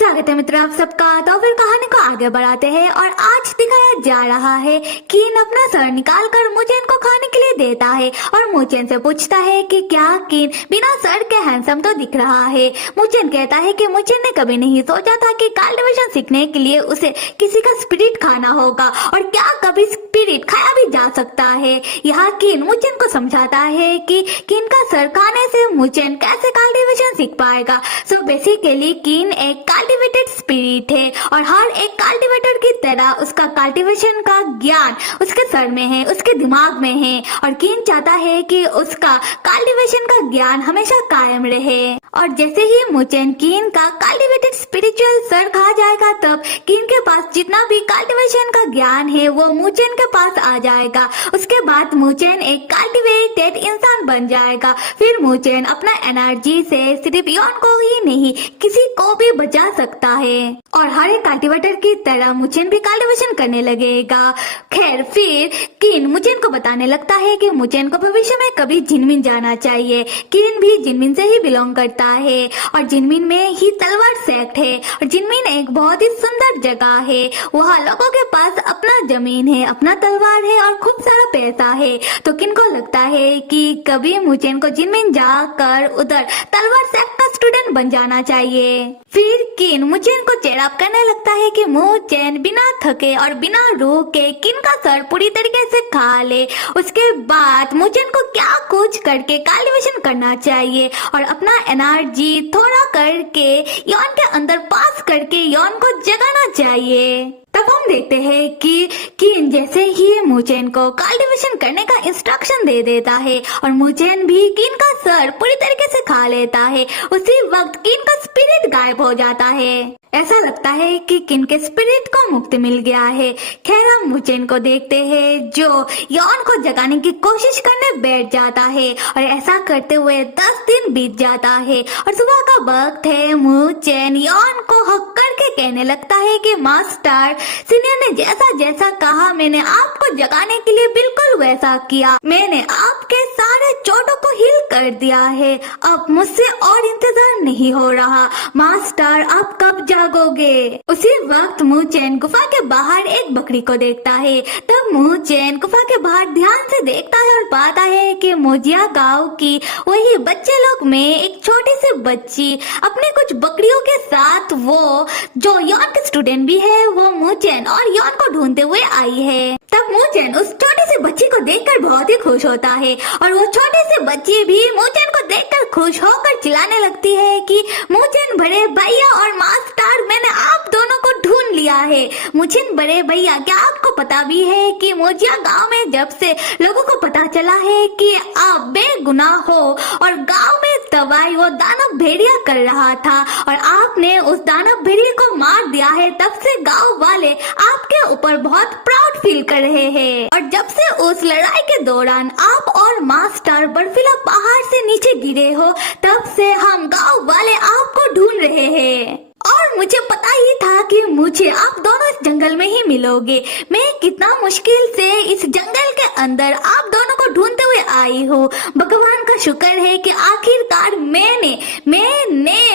स्वागत है मित्रों आप सबका। तो फिर कहानी को आगे बढ़ाते हैं और आज दिखाया जा रहा है कीन अपना सर निकाल कर मुचेन को खाने के लिए देता है और मुचेन से पूछता है कि क्या कीन बिना सर के हैंडसम तो दिख रहा है। मुचेन कहता है कि मुचेन ने कभी नहीं सोचा था कि कल्टीवेशन सीखने के लिए उसे किसी का स्पिरिट खाना होगा और क्या कभी स्पिरिट खाया भी जा सकता है। यहाँ कीन मुचेन को समझाता है कि कीन का सर खाने से मुचेन कैसे कल्टीवेशन सीख पाएगा। सो बेसिकली कीन एक कल्टीवेटेड स्पिरिट है और हर एक कल्टीवेटर की तरह उसका कल्टीवेशन का ज्ञान उसके सर में है, उसके दिमाग में है और कीन चाहता है कि उसका कल्टीवेशन का ज्ञान हमेशा कायम रहे। और जैसे ही मुचेन कीन का कल्टीवेटेड स्पिरिचुअल सर खा जाएगा तब कीन के पास जितना भी कल्टीवेशन का ज्ञान है वो मुचेन के पास आ जाएगा। उसके बाद मुचेन एक कल्टीवेटेड इंसान बन जाएगा। फिर मुचेन अपना एनर्जी से सिर्फ योन को ही नहीं किसी को भी बचा सकता है और हर एक कल्टीवेटर की तरह मुचेन भी कल्टीवेशन करने लगेगा। खैर फिर कीन मुचेन को बताने लगता है कि मुचेन को भविष्य में कभी जिनमिन जाना चाहिए। कीन भी जिनमिन से ही बिलोंग करता है और जिनमिन में ही तलवार सेक्ट है और जिनमिन एक बहुत ही सुंदर जगह है। वहाँ लोगों के पास अपना जमीन है, अपना तलवार है और खूब सारा पैसा है। तो कीन को लगता है कि कभी मुचेन को जिनमिन जाकर उधर तलवार सेक्ट का स्टूडेंट बन जाना चाहिए। फिर कीन मुचेन को चेड़अप करने लगता है कि मुचेन बिना थके और बिना रुके कीन का सर पूरी तरीके से खा ले। उसके बाद मुचेन को क्या कुछ करके कल्टीवेशन करना चाहिए और अपना एनर्जी थोड़ा करके योन के अंदर पास करके योन को जगाना चाहिए। तब हम देखते हैं कि कीन जैसे ही मुचेन को कल्टीवेशन करने का इंस्ट्रक्शन दे देता है और मुचेन भी कीन का सर पूरी तरीके से खा लेता है। उसी वक्त कीन का स्पिरिट गायब हो जाता है। ऐसा लगता है कि कीन के स्पिरिट को मुक्ति मिल गया है। खैर हम मुचेन को देखते हैं जो योन को जगाने की कोशिश करने बैठ जाता है और ऐसा करते हुए 10 दिन बीत जाता है और सुबह का वक्त है। मुचेन योन को हक करके कहने लगता है कि मास्टर सीनियर ने जैसा जैसा कहा मैंने आपको जगाने के लिए बिल्कुल वैसा किया। मैंने आपके सारे चोटों को हील कर दिया है। अब मुझसे और इंतजार नहीं हो रहा। मास्टर आप कब जागोगे? उसी वक्त मुचेन गुफा के बाहर एक बकरी को देखता है। तब मुचेन गुफा के बाहर ध्यान से देखता है और पाता है कि मोजिया गांव की वही बच्चे लोग में एक छोटी सी बच्ची अपने कुछ बकरियों के साथ वो जो योन के स्टूडेंट भी है वो मुचेन और योन को ढूंढते हुए आई है। तब मुचेन उस छोटी सी बच्ची को देखकर बहुत ही खुश होता है और वो छोटी सी बच्ची भी मुचेन को देखकर खुश होकर चिल्लाने लगती है कि मुचेन बड़े भैया और मास्टर मैंने आप दोनों को ढूंढ लिया है। मुचेन बड़े भैया क्या आपको पता भी है कि मोजिया गांव में जब से लोगों को पता चला है कि आप बेगुनाह हो और गांव में दवाई वो दानव भेड़िया कर रहा था और आपने उस दानव भेड़िया को मार दिया है, तब से गांव वाले आपके ऊपर बहुत प्राउड फील कर रहे हैं। और जब से उस लड़ाई के दौरान आप और मास्टर बर्फीला पहाड़ से नीचे गिरे हो तब से हम गांव वाले आपको ढूंढ रहे हैं और मुझे पता ही था कि मुझे आप दोनों इस जंगल में ही मिलोगे। मैं कितना मुश्किल से इस जंगल के अंदर आप दोनों को ढूंढते हुए आई हूँ। भगवान का शुक्र है कि आखिरकार मैंने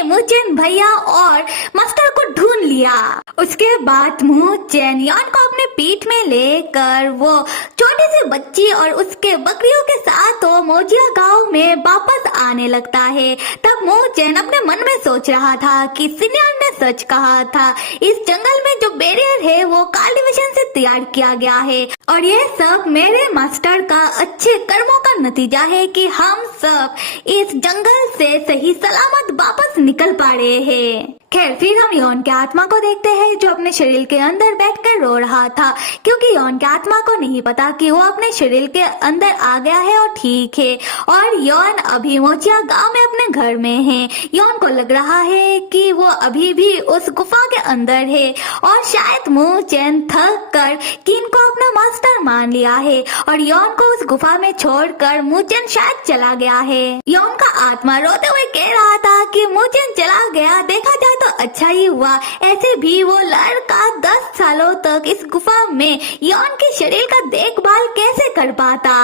मुचेन भैया और मास्टर को ढूंढ लिया। उसके बाद मुचेन योन को अपने पीठ में लेकर वो छोटी सी बच्ची और उसके बकरियों के साथ वो मोजिया गांव में वापस आने लगता है। तब मुचेन अपने मन में सोच रहा था कि सीनियर ने सच कहा था। इस जंगल में जो बैरियर है वो कल्टीवेशन से तैयार किया गया है और ये सब मेरे मास्टर का अच्छे कर्मों का नतीजा है कि हम सब इस जंगल से सही सलामत वापस निकल पा रहे हैं। खैर फिर हम योन के आत्मा को देखते हैं जो अपने शरीर के अंदर बैठकर रो रहा था क्योंकि योन के आत्मा को नहीं पता कि वो अपने शरीर के अंदर आ गया है और ठीक है और योन अभी मोजिया गांव में अपने घर में है। योन को लग रहा है कि वो अभी भी उस गुफा के अंदर है और शायद मुचेन थक कर कीन को अपना मास्टर मान लिया है और योन को उस गुफा में छोड़कर मुचेन शायद चला गया है। योन का आत्मा रोते हुए कह रहा था कि मुचेन चला गया, देखा जाए तो अच्छा ही हुआ। ऐसे भी वो लड़का 10 सालों तक इस गुफा में योन के शरीर का देखभाल कैसे कर पाता।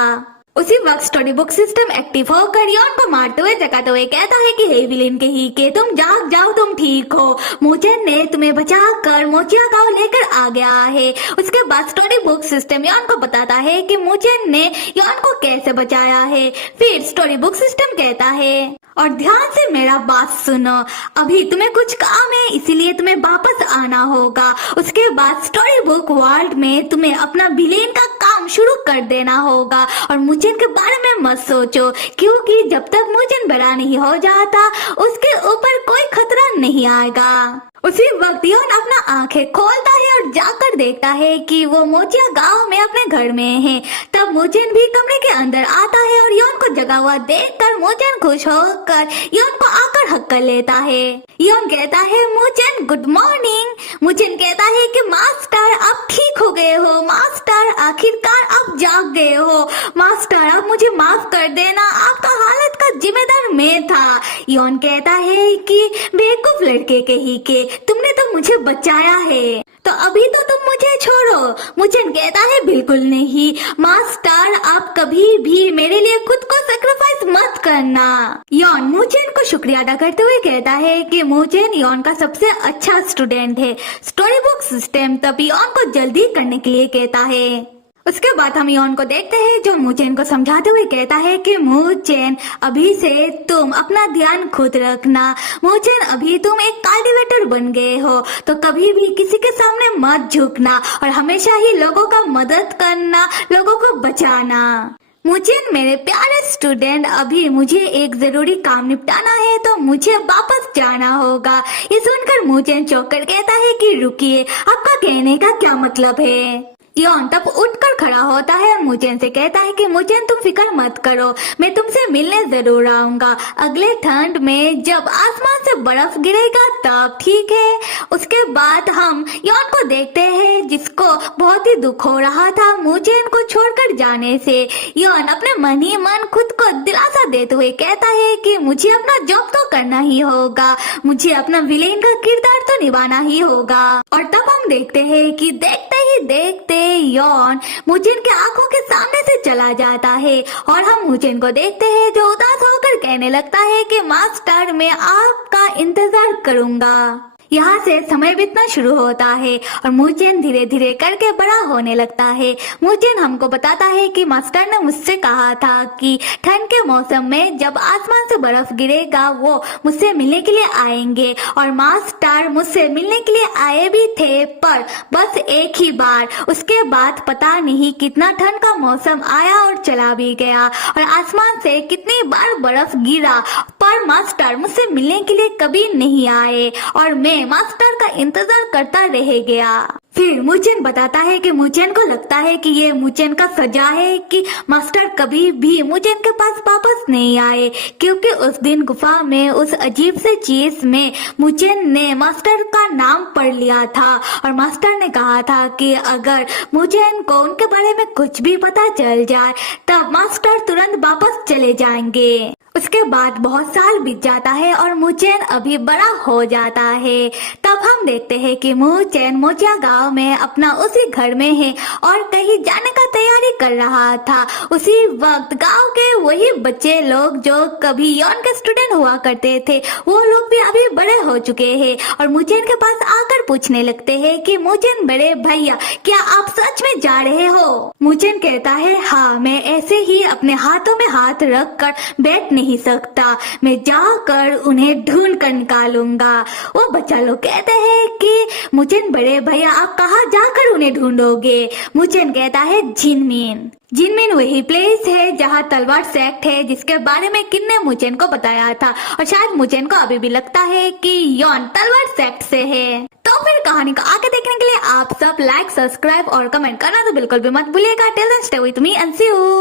उसी वक्त स्टोरी बुक सिस्टम एक्टिव होकर यॉन को मारते हुए जगाते हुए कहता है कि हे विलेन के ही के तुम जाग जाओ, तुम ठीक हो, मुचेन ने तुम्हें बचाकर मोचिया गांव लेकर आ गया है। उसके बाद स्टोरी बुक सिस्टम यॉन को बताता है कि मुचेन ने यॉन को कैसे बचाया है। फिर स्टोरी बुक सिस्टम कहता है, और ध्यान से मेरा बात सुनो, अभी तुम्हें कुछ काम है इसीलिए तुम्हें वापस आना होगा। उसके बाद स्टोरी बुक वर्ल्ड में तुम्हें अपना विलेन का काम शुरू कर देना होगा और मुचेन के बारे में मत सोचो, क्योंकि जब तक मुचेन बड़ा नहीं हो जाता उसके ऊपर कोई खतरा नहीं आएगा। उसी वक्त यॉन अपना आंखें खोलता है और जाकर देखता है कि वो मोचिया गांव में अपने घर में है। तब मोचेन भी कमरे के अंदर आता है और यॉन को जगा हुआ देखकर मोचेन खुश होकर यॉन को आकर हक कर लेता है। यॉन कहता है, मोचेन गुड मॉर्निंग। मोचेन कहता है कि मास्टर आप ठीक हो गए हो, मास्टर आखिरकार आप जाग गए हो, मास्टर आप मुझे माफ कर देना, आपका हालत का जिम्मेदार मैं था। यॉन कहता है कि बेवकूफ लड़के के ही के तुमने तो मुझे बचाया है, तो अभी तो तुम मुझे छोड़ो। मुचेन कहता है, बिल्कुल नहीं मास्टर, आप कभी भी मेरे लिए खुद को सैक्रिफाइस मत करना। यॉन मुचेन को शुक्रिया अदा करते हुए कहता है कि मुचेन यॉन का सबसे अच्छा स्टूडेंट है। स्टोरी बुक सिस्टम तब यॉन को जल्दी करने के लिए कहता है। उसके बाद हम यॉन को देखते हैं जो मुचेन को समझाते हुए कहता है कि मुचेन अभी से तुम अपना ध्यान खुद रखना। मुचेन अभी तुम एक कल्टीवेटर बन गए हो, तो कभी भी किसी के सामने मत झुकना और हमेशा ही लोगों का मदद करना, लोगों को बचाना। मुचेन मेरे प्यारे स्टूडेंट, अभी मुझे एक जरूरी काम निपटाना है तो मुझे वापस जाना होगा। ये सुनकर मुचेन चौंक कर कहता है कि रुकिए, आपका कहने का क्या मतलब है। यॉन तब उठकर खड़ा होता है और मुचेन से कहता है कि मुचेन तुम फिक्र मत करो, मैं तुमसे मिलने जरूर आऊंगा अगले ठंड में जब आसमान से बर्फ गिरेगा तब, ठीक है। उसके बाद हम यॉन को देखते हैं जिसको बहुत ही दुख हो रहा था मुचेन को छोड़कर जाने से। यॉन अपने मन ही मन खुद को दिलासा देते हुए कहता है कि मुझे अपना जॉब तो करना ही होगा, मुझे अपना विलेन का किरदार तो निभाना ही होगा। और तब हम देखते हैं कि देखते ही देखते यॉन मुचेन के आंखों के सामने से चला जाता है और हम मुचेन को देखते हैं जो उदास होकर कहने लगता है कि मास्टर मैं आपका इंतजार करूंगा। यहाँ से समय बीतना शुरू होता है और मुचेन धीरे धीरे करके बड़ा होने लगता है। मुचेन हमको बताता है कि मास्टर ने मुझसे कहा था कि ठंड के मौसम में जब आसमान से बर्फ गिरेगा वो मुझसे मिलने के लिए आएंगे, और मास्टर मुझसे मिलने के लिए आए भी थे, पर बस एक ही बार। उसके बाद पता नहीं कितना ठंड का मौसम आया और चला भी गया और आसमान से कितनी बार बर्फ गिरा, पर मास्टर मुझसे मिलने के लिए कभी नहीं आए और मैं मास्टर का इंतजार करता रह गया। फिर मुचेन बताता है कि मुचेन को लगता है कि ये मुचेन का सजा है कि मास्टर कभी भी मुचेन के पास वापस नहीं आए, क्योंकि उस दिन गुफा में उस अजीब से चीज में मुचेन ने मास्टर का नाम पढ़ लिया था और मास्टर ने कहा था कि अगर मुचेन को उनके बारे में कुछ भी पता चल जाए तब मास्टर तुरंत वापस चले जाएंगे। उसके बाद बहुत साल बीत जाता है और मुचेन अभी बड़ा हो जाता है। तब हम देखते हैं कि मुचेन मोचिया गांव में अपना उसी घर में है और कहीं जाने का तैयारी कर रहा था। उसी वक्त गांव के वही बच्चे लोग जो कभी यॉन के स्टूडेंट हुआ करते थे वो लोग भी अभी बड़े हो चुके हैं और मुचेन के पास आकर पूछने लगते हैं कि मुचेन बड़े भैया क्या आप सच में जा रहे हो। मुचेन कहता है, हाँ मैं ऐसे ही अपने हाथों में हाथ रख कर बैठ नहीं सकता, मैं जाकर उन्हें ढूंढ कर निकालूंगा। वो बच्चा लोग कहते हैं कि मुचेन बड़े भैया आप कहाँ जाकर उन्हें ढूंढोगे। मुचेन कहता है, जिनमिन। जिनमिन वही प्लेस है जहाँ तलवार सेक्ट है जिसके बारे में किन ने मुचेन को बताया था और शायद मुचेन को अभी भी लगता है कि यॉन तलवार सेक्ट से है। तो फिर कहानी को आगे देखने के लिए आप सब लाइक, सब्सक्राइब और कमेंट करना तो बिल्कुल भी मत भूलिएगा। Till then stay with me and see you.